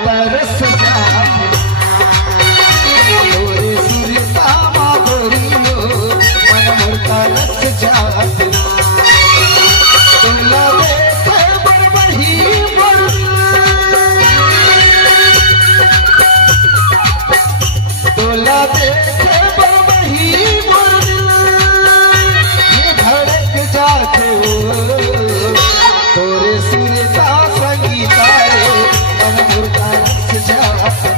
तरस जाते तोरे सुरता माधुरियो मन मोर तरस जाते तोला देख बड़बड़ी तोला देख बड़बड़ी ये धड़क जाते तोरे सुरता संगीता मन मोर तरस जाते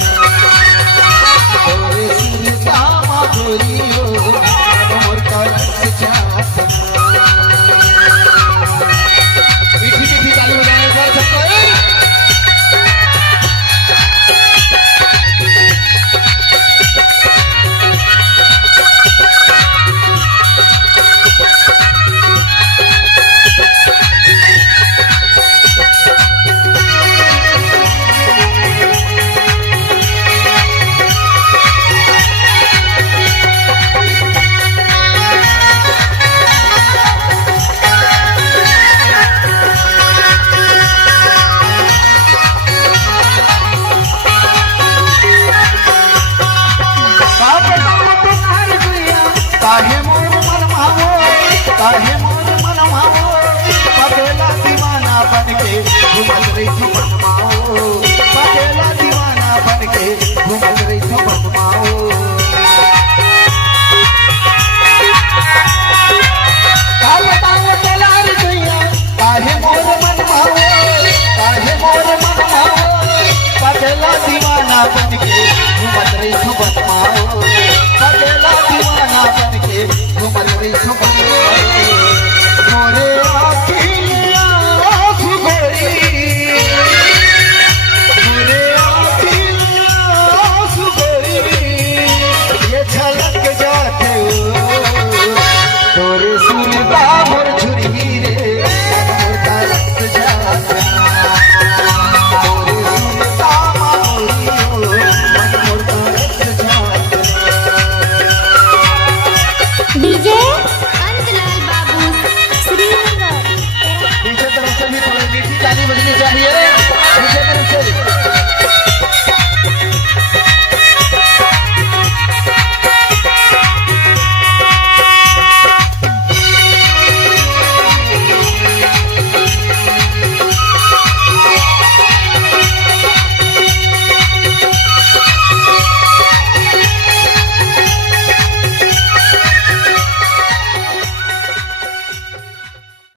तोरे सुरता माधुरियो मन मोर तरस जाते मीठी मीठी ताली बजाने पर सबको काहे मोर मन भावो काहे मोर मन भावो पगला दीवाना बनके घूमत रही थी मनमाओ पगला दीवाना बनके घूमत रही थी मनमाओ काहे ताओ तलार गैया काहे मोर मन भावो काहे मोर मन भावो पगला दीवाना बनके घूमत रही थी